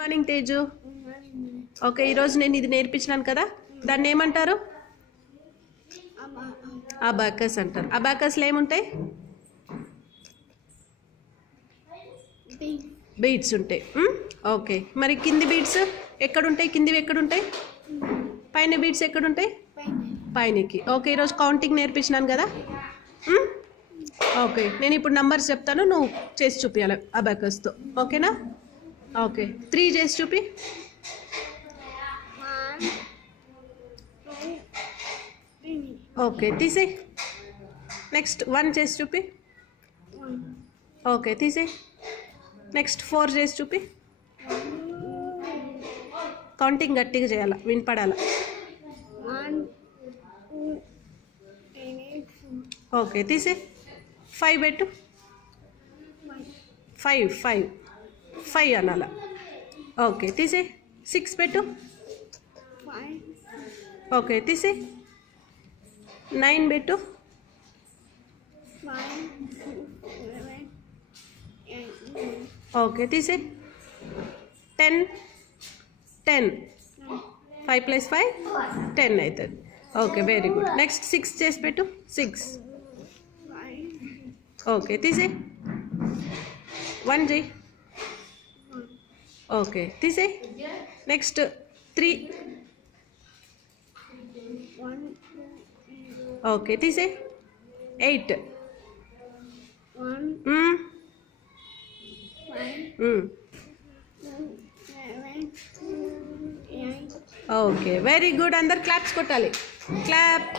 Morning Teju. Okay, ఈరోజు నేను ఇది నేర్పించినాను కదా, దాన్ని ఏమంటారు? అబాకస్ అంటారు. అబాకస్లో ఏముంటాయి? బీడ్స్ ఉంటాయి. ఓకే, మరి కింది బీడ్స్ ఎక్కడుంటాయి? కిందివి ఎక్కడుంటాయి? పైన బీడ్స్ ఎక్కడుంటాయి? పైనకి. ఓకే, ఈరోజు కౌంటింగ్ నేర్పించినాను కదా. ఓకే, నేను ఇప్పుడు నంబర్స్ చెప్తాను, నువ్వు చేసి చూపించాలి అబాకస్తో. ఓకేనా? ఓకే, 3 చేసి చూపి. ఓకే, తీసే. నెక్స్ట్ 1 చేసి చూపి. ఓకే, తీసే. నెక్స్ట్ 4 చేసి చూపి. కౌంటింగ్ గట్టిగా చేయాలి, వినపడాలి. ఓకే, తీసే. 5 పెట్టు. 5 అనాల. ఓకే, తీసే. 6 పెట్టు. ఓకే, తీసే. 9 పెట్టు. ఓకే, తీసే. 10. 5 + 5 10 అవుతుంది. Okay, very good. నెక్స్ట్ 6 చేసి పెట్టు. 6. ఓకే, తీసే. 1 చేయి. ఓకే, తీసే. నెక్స్ట్ 3. ఓకే, తీసే. 8. Okay, very good. అందరు క్లాప్స్ కొట్టాలి. క్లాప్.